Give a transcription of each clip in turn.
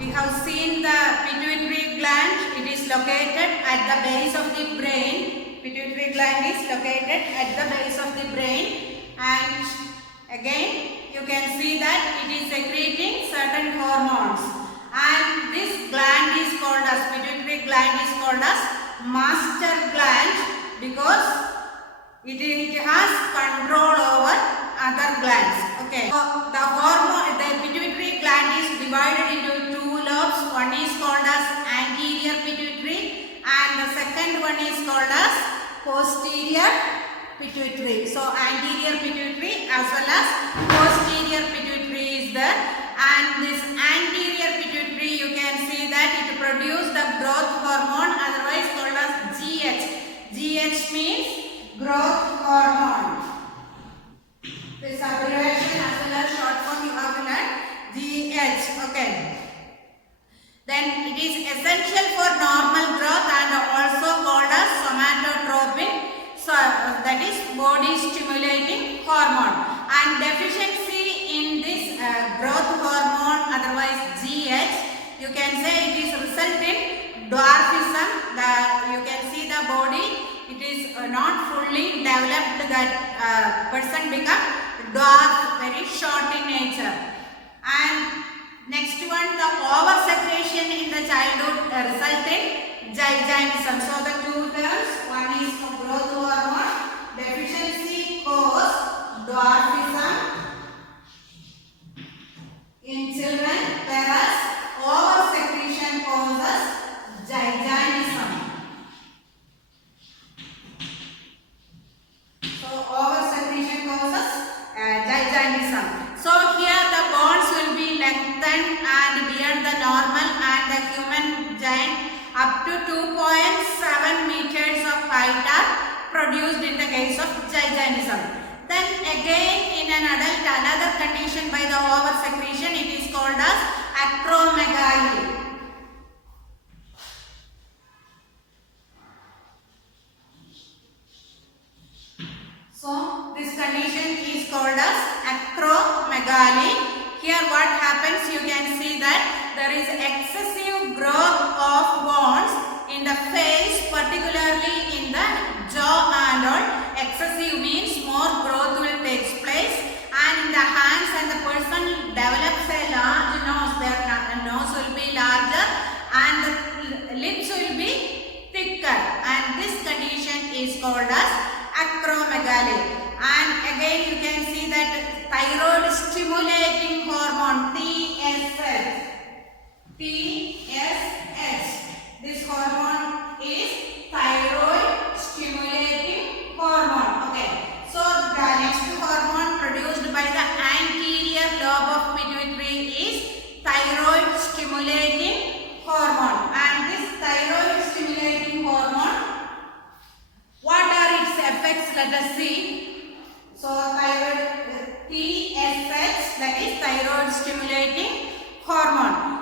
We have seen the pituitary gland. It is located at the base of the brain. Pituitary gland is located at the base of the brain, and again you can see that it is secreting certain hormones, and this gland is called as pituitary gland is called as master gland because it has control over other glands. Okay. So the pituitary gland is divided into two lobes. One is called as anterior pituitary and the second one is called as posterior pituitary. So anterior pituitary as well as posterior pituitary is there, and this anterior pituitary you can see that it produces the growth hormone, otherwise called as GH. GH means growth hormone. This abbreviation as well as short form you have to learn GH. Okay. Then it is essential for normal growth and also called as somatotropin. So that is body stimulating hormone. And deficiency in this growth hormone, otherwise GH, you can say it is result in dwarfism. You can see the body, it is not fully developed, that person become dwarf, very short in nature. And next one, the oversecretion in the childhood result in gigantism. So the two terms, one is growth hormone deficiency cause dwarfism in children, whereas oversecretion causes gigantism. So oversecretion causes gigantism. So here the bones will be lengthened and beyond the normal, and the human giant up to 2.7 meters of height are produced in the case of gigantism. Then again in an adult, another condition by the oversecretion, it is called as acromegaly. So this condition is called as acromegaly. Here what happens, you can see that there is excessive growth of bones in the face, particularly in the jaw and all. Excessive means more growth will take place, and in the hands, and the person develops a large nose, their nose will be larger and the lips will be thicker, and this condition is called as acromegaly. And again you can see that thyroid stimulating hormone TSH. This hormone is thyroid stimulating hormone. Okay. So the next hormone produced by the anterior lobe of pituitary is thyroid stimulating hormone. And this thyroid stimulating hormone, what are its effects? Let us see. So thyroid TSH, that is thyroid stimulating hormone,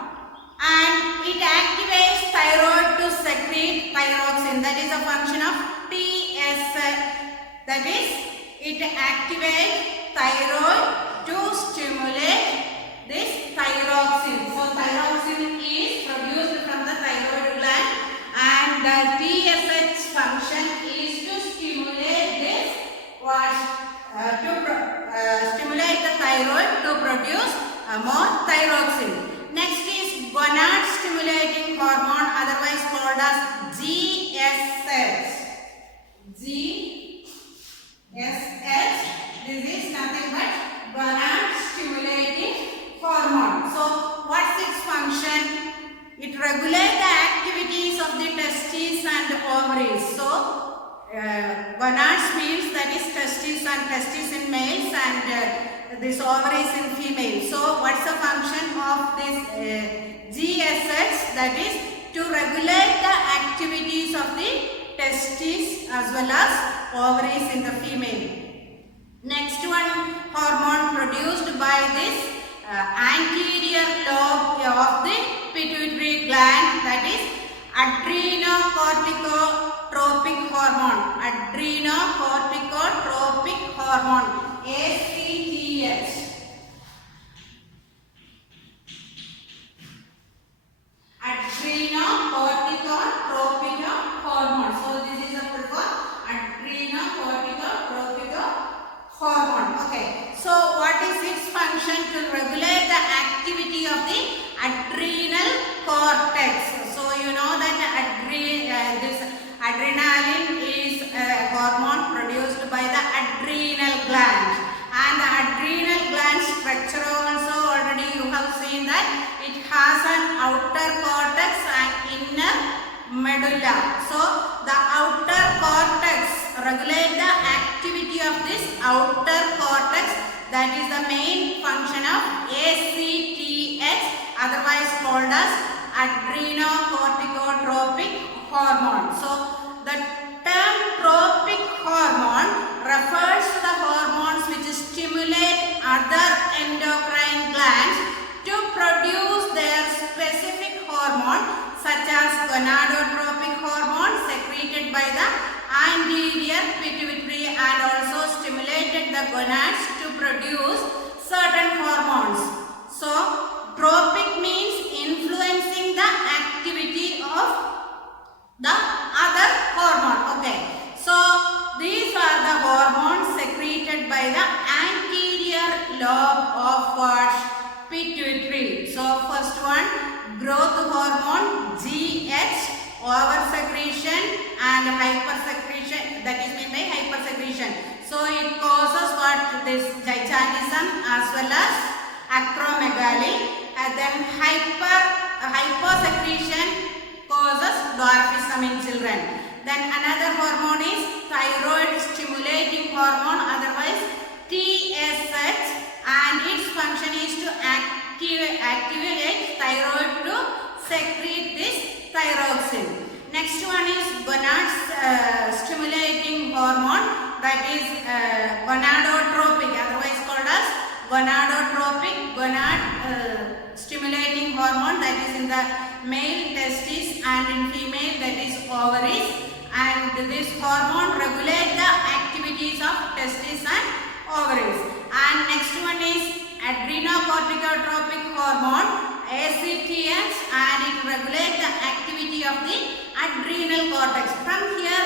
and it activates thyroid to secrete thyroxine. That is a function of TSH. That is, it activates thyroid to stimulate this thyroxine. So thyroxine is produced from the thyroid gland, and the TSH function is to stimulate this stimulate the thyroid to produce more thyroxine. Next is gonad stimulating hormone, otherwise called as GSH. This is nothing but gonad stimulating hormone. So what's its function? It regulates the activities of the testes and ovaries. So gonads means that is testes, and testes in males, and this ovaries in females. So what's the function of this GSH? That is to regulate the activities of the testes as well as ovaries in the female. Next one, hormone produced by this anterior lobe of the pituitary gland, that is adrenocorticotropic hormone. Adrenocorticotropic hormone, ACTH. function to regulate the activity of the adrenal cortex. So you know that this adrenaline is a hormone produced by the adrenal gland, and the adrenal gland structure also already you have seen that it has an outer cortex and inner medulla. So the outer cortex regulate the activity of this outer cortex, that is the main function of ACTH, otherwise called as adrenocorticotropic hormone. So the term tropic hormone refers to the hormones which stimulate other endocrine glands to produce their specific hormone, such as gonadotropic hormone secreted by the anterior pituitary, and also stimulated the gonads to produce certain hormones. So tropic means influencing the activity of the other hormone. Okay, so these are the hormones secreted by the anterior lobe of what? Pituitary. So first one, growth hormone GH, over secretion and hypersecretion, that is meant by hypersecretion. So it causes what? This gigantism as well as acromegaly, and then hyposecretion causes dwarfism in children. Then another hormone is thyroid stimulating hormone, otherwise TSH, and its function is to activate thyroid to secrete this thyroxine. Next one is gonad stimulating hormone, that is gonadotropic, otherwise called as gonadotropic gonad stimulating hormone, that is in the male testes and in female, that is ovaries, and this hormone regulates the activities of testes and ovaries. And next one is adrenocorticotropic hormone, ACTH, and it regulates the activity of the adrenal cortex. From here,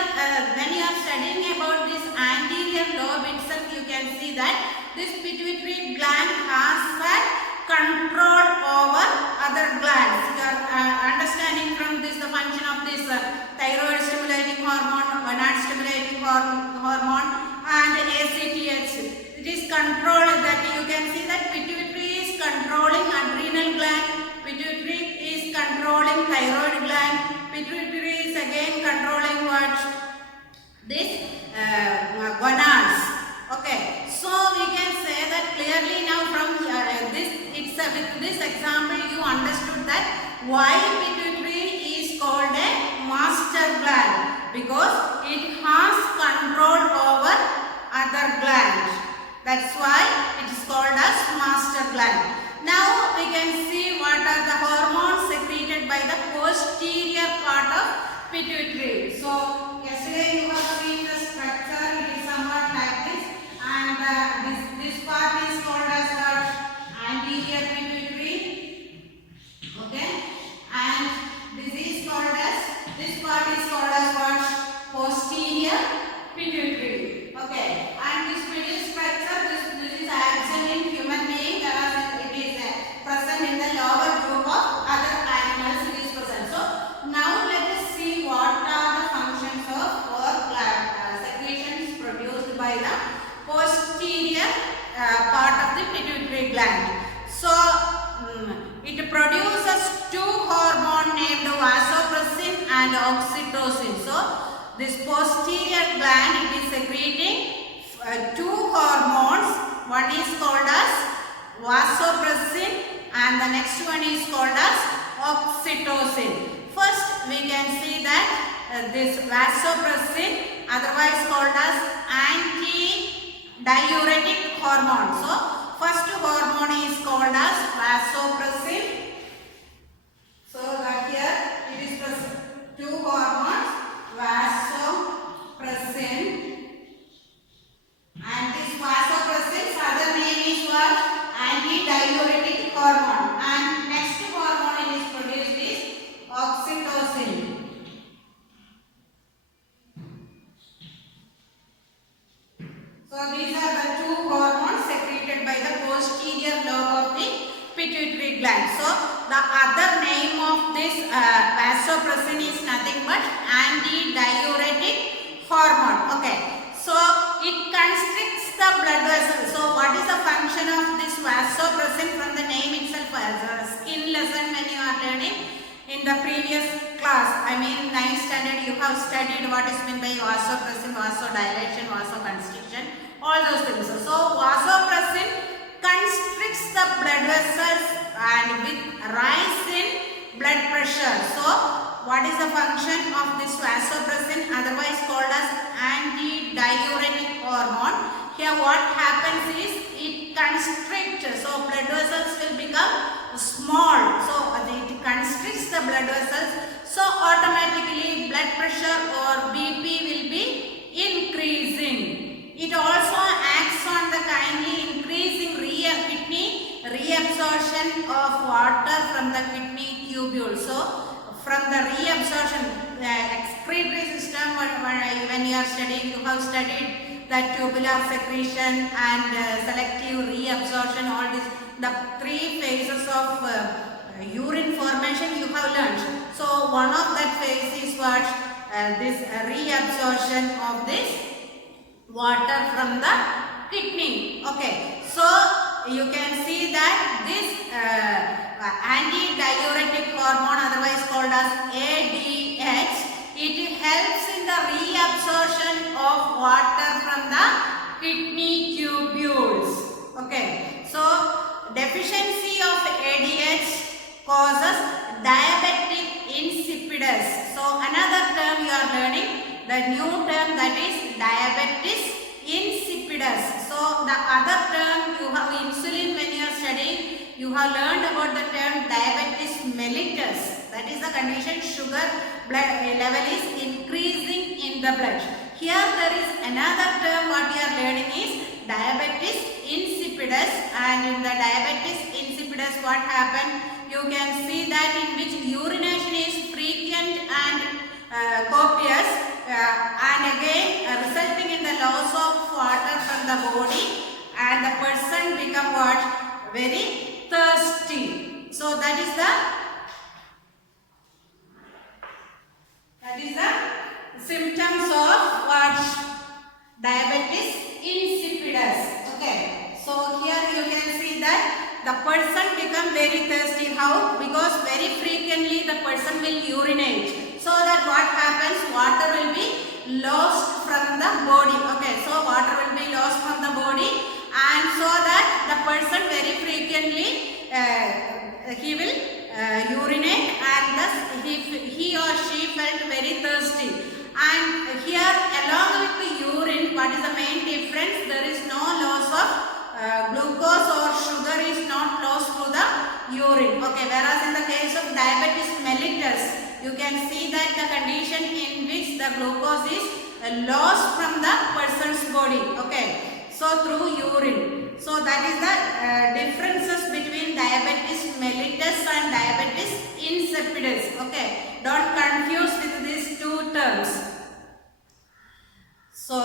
when you are studying about this anterior lobe itself, you can see that this pituitary gland has a control over other glands. You are understanding from this the function of this thyroid stimulating hormone, gonad stimulating hormone, and ACTH. It is control, that you can see that pituitary is controlling adrenal gland, pituitary is controlling thyroid gland, pituitary is again controlling what? This gonads. Okay, so we can say that clearly now from with this example you understood that why pituitary is called a master gland, because it has control over other glands. That's why it is called as master gland. Now we can see what are the hormones secreted by the posterior part of pituitary. So yesterday you have seen the structure, it is somewhat like this, and this part is called as what? Anterior pituitary. Okay, and this part is called as what? Posterior pituitary. Okay, and this middle structure, this is absent in human being, whereas it is present in the lower group of other animals. It is present. So now let us see what are the functions of secretions produced by the posterior part of the pituitary gland. So it produces two hormones named vasopressin and oxytocin. So this posterior gland, it is secreting two hormones. One is called as vasopressin and the next one is called as oxytocin. First we can see that this vasopressin, otherwise called as anti-diuretic hormone. So first hormone is called as vasopressin. So that here it is two hormones, vasopressin, and this vasopressin's other name is what? Anti-diuretic hormone. And next hormone it is produced is oxytocin. So these are the two hormones secreted by the posterior the other name of this vasopressin is nothing but antidiuretic hormone. Okay, so it constricts the blood vessels. So what is the function of this vasopressin from the name itself? As a skin lesson when you are learning in the previous class, I mean 9th standard, you have studied what is meant by vasopressin, vasodilation, vasoconstriction, all those things. So vasopressin constricts the blood vessels and with rise in blood pressure. So what is the function of this vasopressin, otherwise called as antidiuretic hormone? Here what happens is it constricts, so blood vessels will become small. So it constricts the blood vessels, so automatically blood pressure or BP will be increasing. It also acts on the kindly increasing kidney reabsorption of water from the kidney tubule. So from the reabsorption, the excretory system, when you are studying, you have studied that tubular secretion and selective reabsorption, all these, the three phases of urine formation you have learned. So one of that phase is what? This reabsorption of this water from the kidney. Okay, so you can see that this antidiuretic hormone, otherwise called as ADH, it helps in the reabsorption of water from the kidney tubules. Okay, so deficiency of ADH causes diabetic insipidus. So another term you are learning, the new term, that is diabetes insipidus. So the other term, you have insulin when you are studying, you have learned about the term diabetes mellitus. That is the condition sugar blood level is increasing in the blood. Here there is another term what you are learning is diabetes insipidus, and in the diabetes insipidus what happened? You can see that in which urination is frequent and copious, and again resulting in the loss of water from the body, and the person become what? Very thirsty. So that is the symptoms of what? Diabetes insipidus. Okay, so here you can see that the person become very thirsty. How? Because very frequently the person will urinate. So that what happens? Water will be lost from the body. Okay, so water will be lost from the body, and so that the person very frequently he will urinate, and thus he or she felt very thirsty. And here along with the urine, what is the main difference? There is no loss of glucose or sugar is not lost through the urine. Okay, whereas in the case of diabetes mellitus, you can see that the condition in which the glucose is lost from the person's body. Okay, so through urine. So that is the differences between diabetes mellitus and diabetes insipidus. Okay, don't confuse with these two terms. So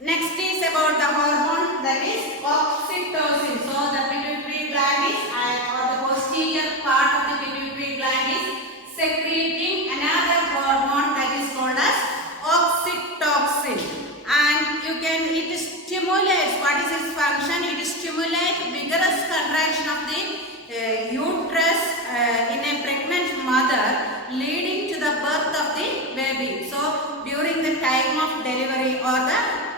next is about the hormone, that is oxytocin. So the pituitary gland is, or the posterior part of the pituitary gland is secreting another hormone that is called as oxytocin. And you can, it stimulates, what is its function? It stimulates vigorous contraction of the uterus in a pregnant mother, leading to the birth of the baby. So during the time of delivery, or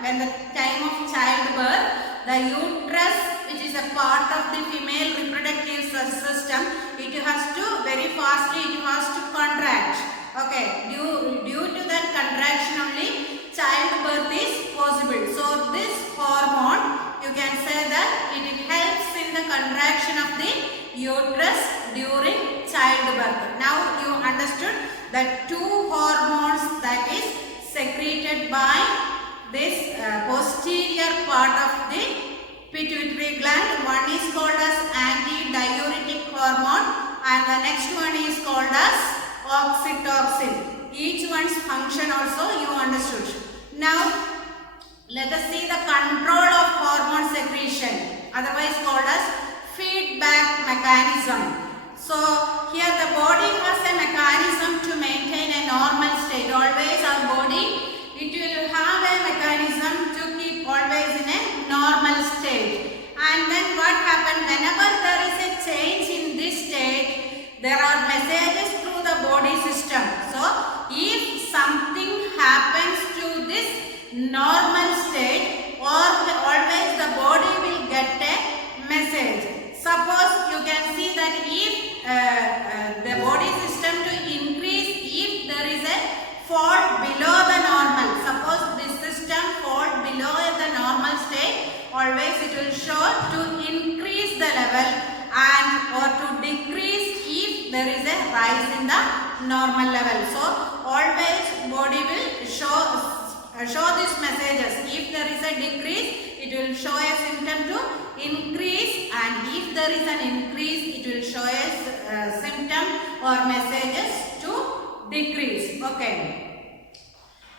when the time of childbirth, the uterus, which is a part of the female reproductive system, it has to very fastly, it has to contract. Okay, due to that contraction only childbirth is possible. So this hormone, you can say that it helps in the contraction of the uterus during childbirth. Now you understood that two hormones that is secreted by this posterior part of the pituitary gland. One is called as antidiuretic hormone, and the next one is called as oxytocin. Each one's function also you understood. Now let us see the control of hormone secretion, otherwise called as feedback mechanism. So here the body has a mechanism to maintain a normal state. Always our body, it will have a mechanism to keep always in a normal state. And then what happens, whenever there is a change in this state, there are messages through the body system. So if something happens to this normal state, always the body will get a message. Suppose you can see that if the body system to increase, if there is a fall below the normal, suppose this system fall below the normal state, always it will show to increase the level and or to decrease if there is a rise in the normal level. So always body will show these messages. If there is a decrease, it will show a symptom to increase, and if there is an increase, it will show a symptom or messages to decrease. Okay.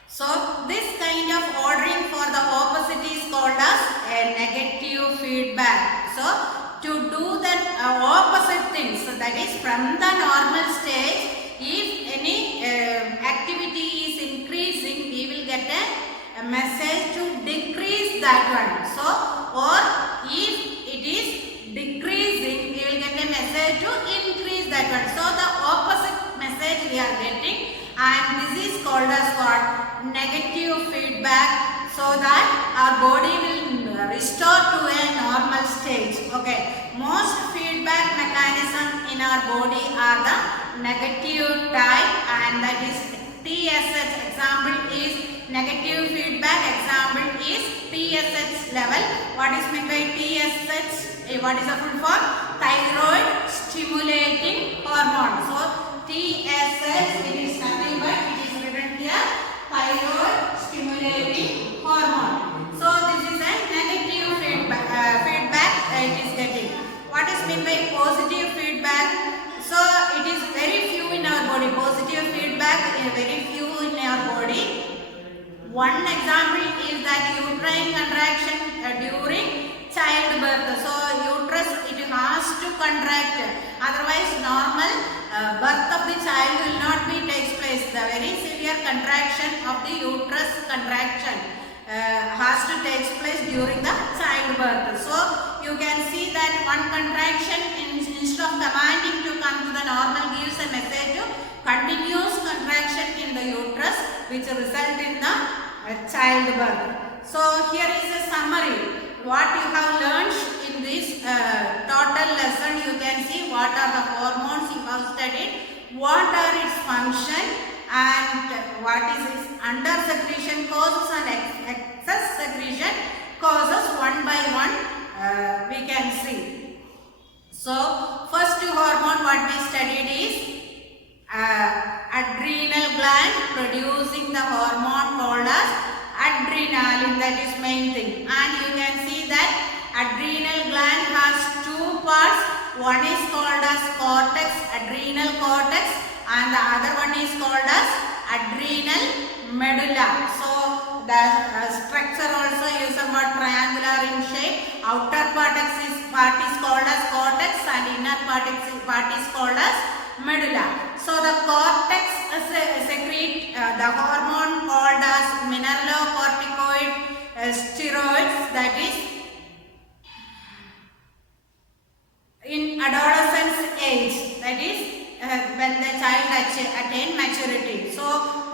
So this kind of ordering for the opposite is called as a negative feedback. So to do the opposite things, so that is from the normal stage, if any activity is increasing, we will get a message to decrease that one. So, or if it is decreasing, we will get a message to increase that one. So the opposite message we are getting, and this is called as what? Negative feedback, so that our body will restore to a normal stage. Okay, most feedback mechanism in our body are the negative type, and that is TSH. Example is negative feedback. Example is TSH level. What is meant by TSH? What is the full form? Thyroid stimulating hormone. So TSH, it is nothing but it is written here, thyroid stimulating hormone. So this is a negative feedback it is getting. What is meant by positive feedback? So it is very few in our body. Positive feedback is very few in our body. One example is that uterine contraction during childbirth. So uterus, it has to contract, otherwise normal birth of the child will not be takes place. The very severe contraction of the uterus contraction has to take place during the childbirth. So you can see that one contraction instead of commanding to come to the normal gives a message to continuous contraction in the uterus, which result in the childbirth. So here is a summary. What you have learned in this total lesson, you can see what are the hormones you have studied, what are its function, and what is its under secretion causes and excess secretion causes. One by one we can see. So first hormone what we studied is adrenal gland producing the hormone called as adrenaline. That is main thing, and you can see that adrenal gland has two parts. One is called as cortex, adrenal cortex, and the other one is called as adrenal medulla. So the structure also is somewhat triangular in shape. Outer part is called as cortex, and inner part is called as medulla. So the cortex secrete the hormone called as mineralocorticoid steroids, that is in adolescence age, that is when the child attain maturity. So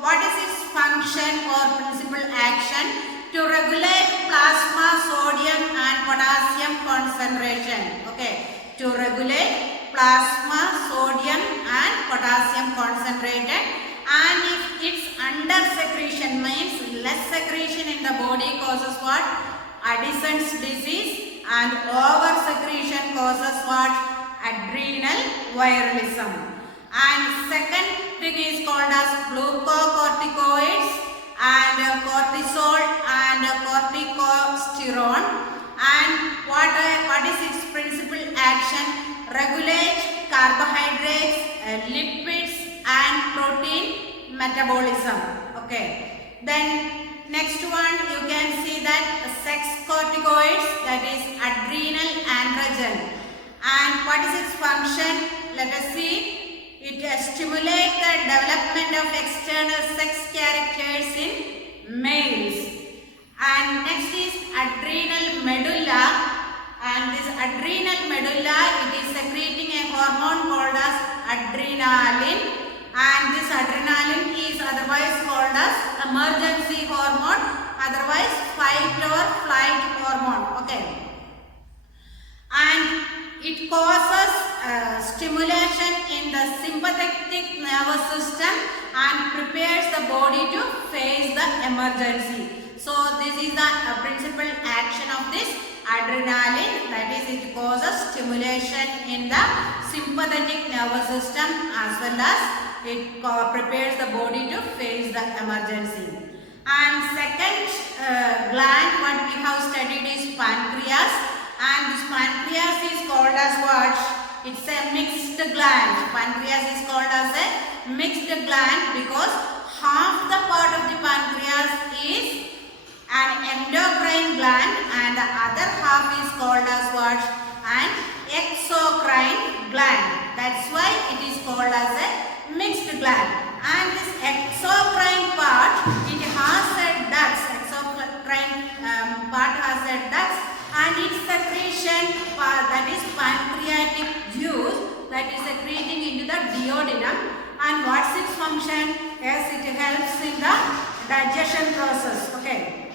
what is its function or principal action? To regulate plasma sodium and potassium concentration. Okay, to regulate plasma sodium and potassium concentrated, and if its under secretion means less secretion in the body causes what? Addison's disease, and over secretion causes what? Adrenal virilism. And second thing is called as glucocorticoids and cortisol and corticosterone. And what is its principal action? Regulate carbohydrates, lipids and protein metabolism. Okay. Then next one you can see that sex corticoids, that is adrenal androgen. And what is its function? Let us see. It stimulates the development of external sex characters in males. And next is adrenal medulla. And this adrenal medulla, it is secreting a hormone called as adrenaline. And this adrenaline is otherwise called as emergency hormone, otherwise fight or flight hormone. Okay. And it causes stimulation in the sympathetic nervous system and prepares the body to face the emergency. So this is the principal action of this adrenaline, that is, it causes stimulation in the sympathetic nervous system as well as it prepares the body to face the emergency. And second gland what we have studied is pancreas. And this pancreas is called as what? It's a mixed gland. Pancreas is called as a mixed gland because half the part of the pancreas is an endocrine gland and the other half is called as what? An exocrine gland. That's why it is called as a mixed gland. And this exocrine part, it has a ducts. Exocrine part has a ducts. And its secretion, that is pancreatic juice, that is secreting into the duodenum. And what's its function? Yes, it helps in the digestion process. Okay.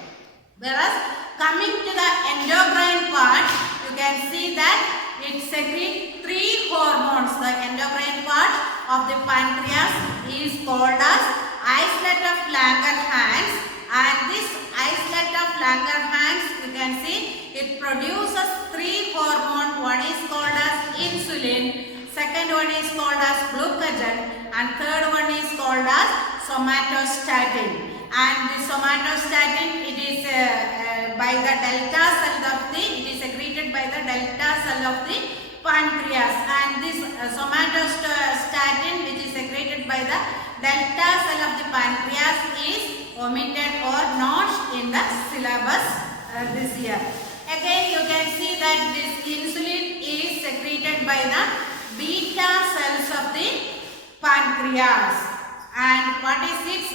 Whereas coming to the endocrine part, you can see that it secretes 3 hormones. The endocrine part of the pancreas is called as islet of Langerhans. And this islet of Langerhans, you can see, it produces 3 hormones. One is called as insulin, second one is called as glucagon, and third one is called as somatostatin. And the somatostatin, it is by the delta cell of the, it is secreted by the delta cell of the pancreas. And this somatostatin, which is secreted by the delta cell of the pancreas, is omitted or not in the syllabus this year. Again, you can see that this insulin is secreted by the beta cells of the pancreas. And what is its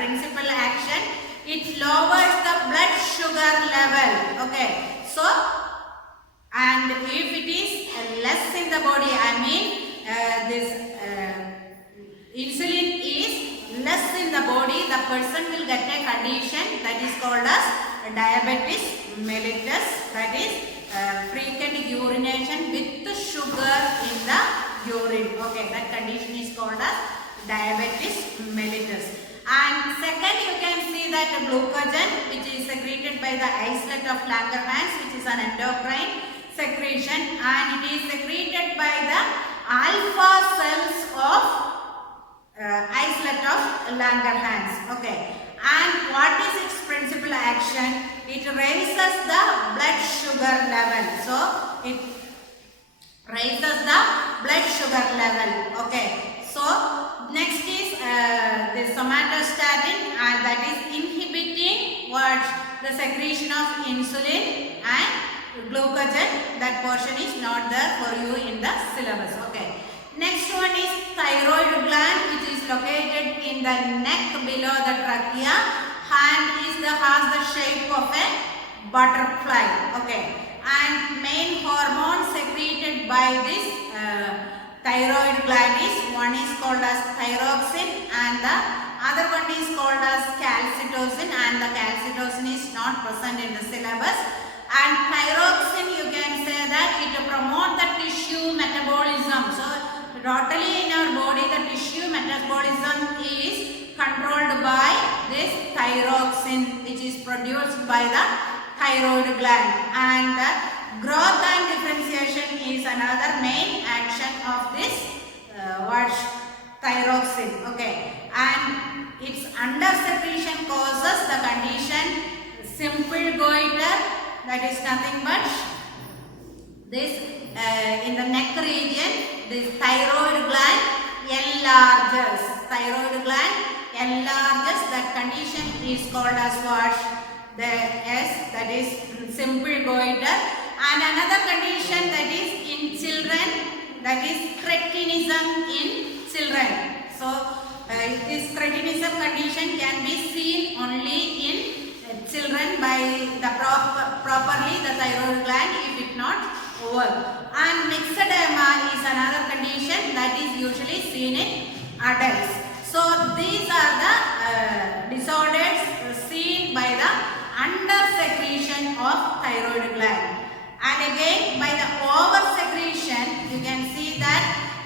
principal action? It lowers the blood sugar level. Okay. So, and if it is less in the body, I mean this insulin is less in the body, the person will get a condition that is called as diabetes mellitus, that is frequent urination with sugar in the urine. Okay, that condition is called as diabetes mellitus. And second, you can see that glucagon, which is secreted by the islet of Langerhans, which is an endocrine secretion, and it is secreted by the alpha cells of islet of Langerhans. Okay. And what is its principal action? It raises the blood sugar level. So, it raises the blood sugar level. Okay. So, next is the somatostatin, and that is inhibiting what? The secretion of insulin and glucagon. That portion is not there for you in the syllabus. Okay. Next one is thyroid gland, which is located in the neck below the trachea and has the shape of a butterfly. Okay. And main hormone secreted by this thyroid gland is, one is called as thyroxine and the other one is called as calcitonin, and the calcitonin is not present in the syllabus. And thyroxine, you can say that it promotes the tissue metabolism. So, totally in our body, the tissue metabolism is controlled by this thyroxine, which is produced by the thyroid gland. And the growth and differentiation is another main action of this thyroxine. Okay. And its under-secretion causes the condition simple goiter, that is nothing but this in the neck region, this thyroid gland enlarges. Thyroid gland enlarges. That condition is called as what? That is simple goiter. And another condition that is in children, that is cretinism in children. So this cretinism condition can be seen only in children by the properly the thyroid gland if it not work. And myxedema is another condition that is usually seen in adults. So these are the disorders seen by the under secretion of thyroid gland. And again by the over secretion you can see that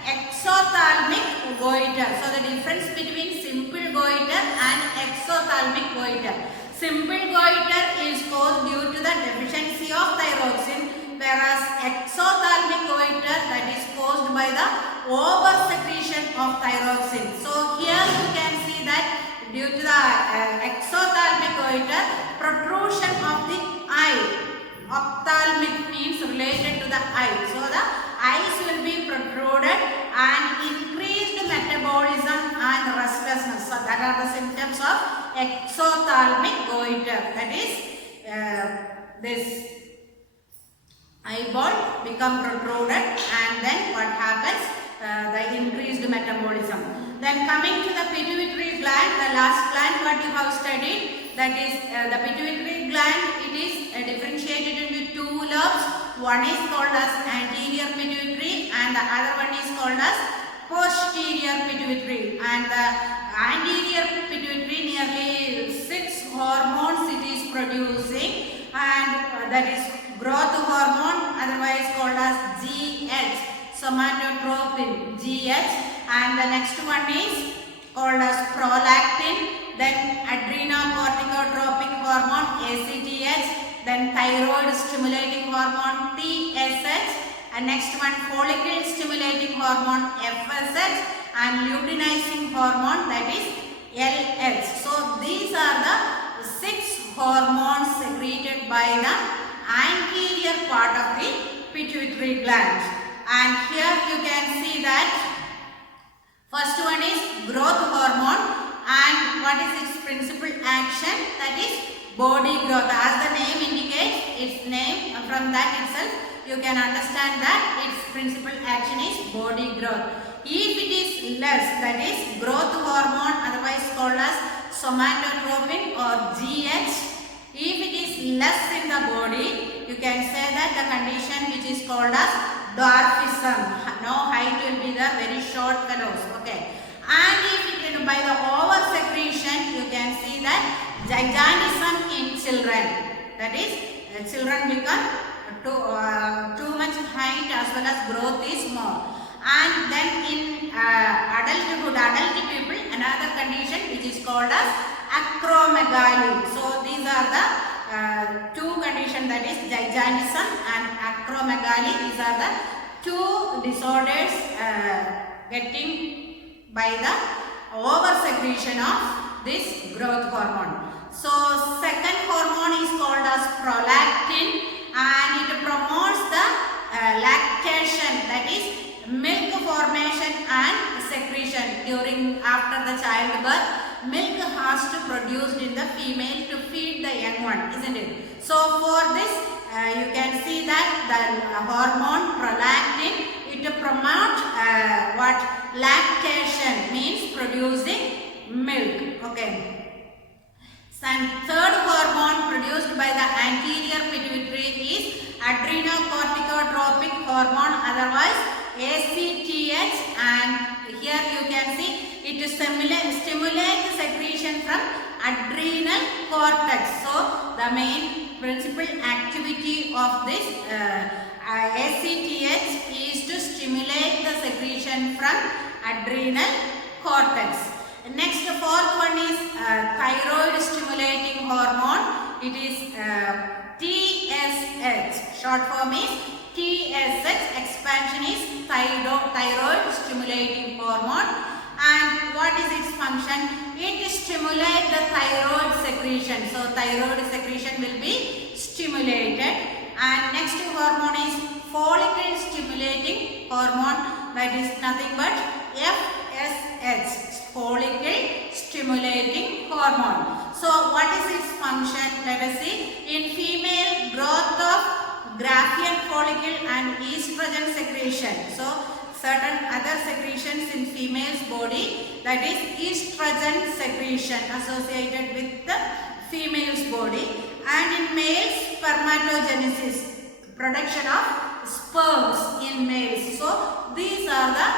exothalamic goiter. So the difference between simple goiter and exothalamic goiter. Simple goiter is caused due to the deficiency of thyroxine, whereas exothalamic goiter that is caused by the over secretion of thyroxine. So here you can see that due to the exothalamic goiter, protrusion of the eye. Ophthalmic means related to the eye. So the eyes will be protruded and increased metabolism and restlessness. So that are the symptoms of exothalamic goiter. That is this eyeball become protruded and then what happens? The increased metabolism. Then coming to the pituitary gland, the last gland what you have studied, that is the pituitary gland. It is differentiated into two lobes. One is called as anterior pituitary and the other one is called as posterior pituitary. And the anterior pituitary, nearly 6 hormones it is producing, and that is growth hormone, otherwise called as GH, somatotropin GH, and the next one is called as prolactin, then adrenocorticotropic hormone ACTH, then thyroid stimulating hormone TSH, and next one follicle stimulating hormone FSH, and luteinizing hormone that is LH. So these are the 6 hormones secreted by the anterior part of the pituitary gland. And here you can see that first one is growth hormone, and what is its principal action? That is body growth. As the name indicates, its name, from that itself you can understand that its principal action is body growth. If it is less, that is growth hormone, otherwise called as somatotropin or GH, if it is less in the body, you can say that the condition which is called as dwarfism. No height will be there, very short fellows. Okay. And if it is by the over secretion, you can see that gigantism in children. That is, children become too much height as well as growth is more. And then in adult people, another condition which is called as acromegaly. So these are the two conditions, that is gigantism and acromegaly. These are the two disorders getting by the over secretion of this growth hormone. So second hormone is called as prolactin, and it promotes the lactation, that is milk formation and secretion. During after the childbirth, milk has to produced in the female to feed the young one, isn't it? So for this you can see that the hormone prolactin, it promotes what lactation means, producing milk. Okay. And third hormone produced by the anterior pituitary is adrenocorticotropic hormone, otherwise ACTH, and here you can see it stimulates the secretion from adrenal cortex. So the main principal activity of this ACTH is to stimulate the secretion from adrenal cortex. Next, fourth one is thyroid stimulating hormone. It is TSH. Short form is TSH. Expansion is thyroid stimulating hormone. And what is its function? It stimulates the thyroid secretion. So thyroid secretion will be stimulated. And next hormone is follicle stimulating hormone. That is nothing but FSH. Follicle stimulating hormone. So what is its function? Let us see. In female, growth of Graafian follicle and estrogen secretion. So certain other secretions in female's body, that is estrogen secretion associated with the female's body, and in males spermatogenesis, production of sperms in males. So these are the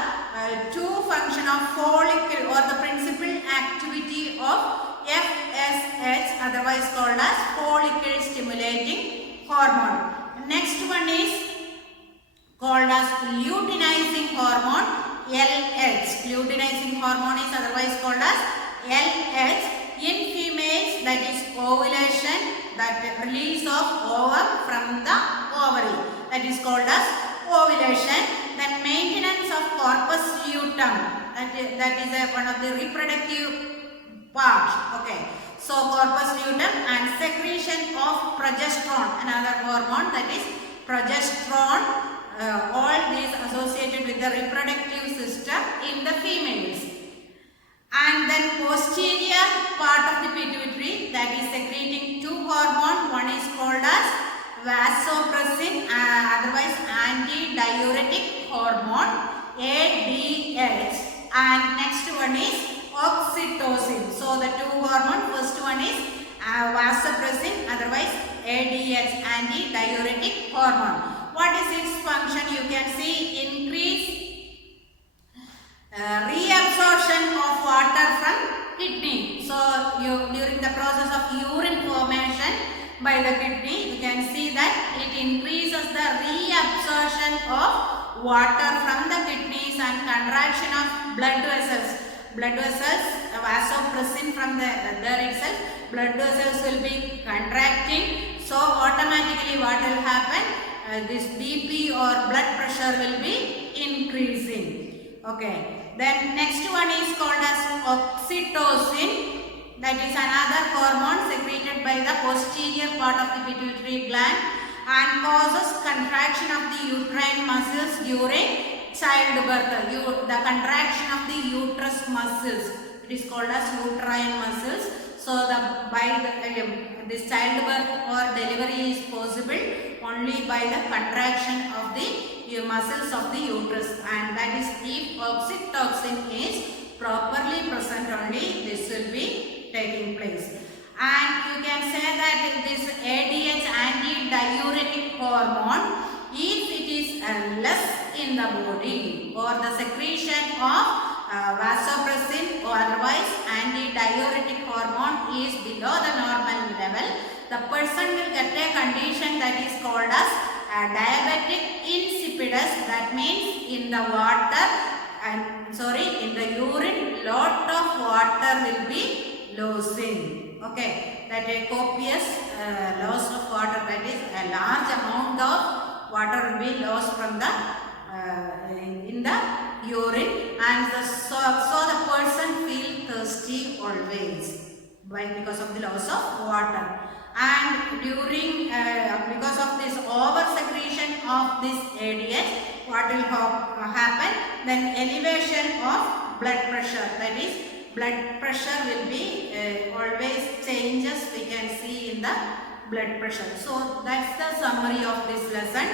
two function of follicle or the principal activity of FSH, otherwise called as follicle stimulating hormone. Next one is called as luteinizing hormone, LH. Luteinizing hormone is otherwise called as LH. In females, that is ovulation, that release of ovum from the ovary, that is called as ovulation. Then maintenance of corpus luteum, that is one of the reproductive part. Okay, so corpus luteum, and secretion of progesterone, another hormone, that is progesterone. All these associated with the reproductive system in the females. And then posterior part of the pituitary, that is secreting two hormones. One is called as vasopressin, otherwise anti-diuretic hormone, ADH, and next one is oxytocin. So the two hormones, first one is vasopressin, otherwise ADH, anti-diuretic hormone. What is its function? You can see increase reabsorption of water from kidney. So during the process of urine formation by the kidney, you can see that it increases the reabsorption of water from the kidneys and contraction of blood vessels. Blood vessels, vasopressin from there itself, blood vessels will be contracting. So automatically what will happen? This BP or blood pressure will be increasing. Okay. Then next one is called as oxytocin. That is another hormone secreted by the posterior part of the pituitary gland and causes contraction of the uterine muscles during childbirth. The contraction of the uterus muscles, it is called as uterine muscles. So this childbirth or delivery is possible only by the contraction of the muscles of the uterus, and that is if oxytocin is properly present, only this will be taking place. And you can say that this ADH, anti-diuretic hormone, if it is less in the body or the secretion of vasopressin or otherwise anti-diuretic hormone is below the normal level, the person will get a condition that is called as diabetic insipidus. That means in the water in the urine, lot of water will be losing. Okay, that a copious loss of water, that is a large amount of water will be lost from the in the urine, and so the person feel thirsty always because of the loss of water. And during because of this over secretion of this ADH, what will happen? Then elevation of blood pressure, that is blood pressure will be always changes we can see in the blood pressure. So that's the summary of this lesson.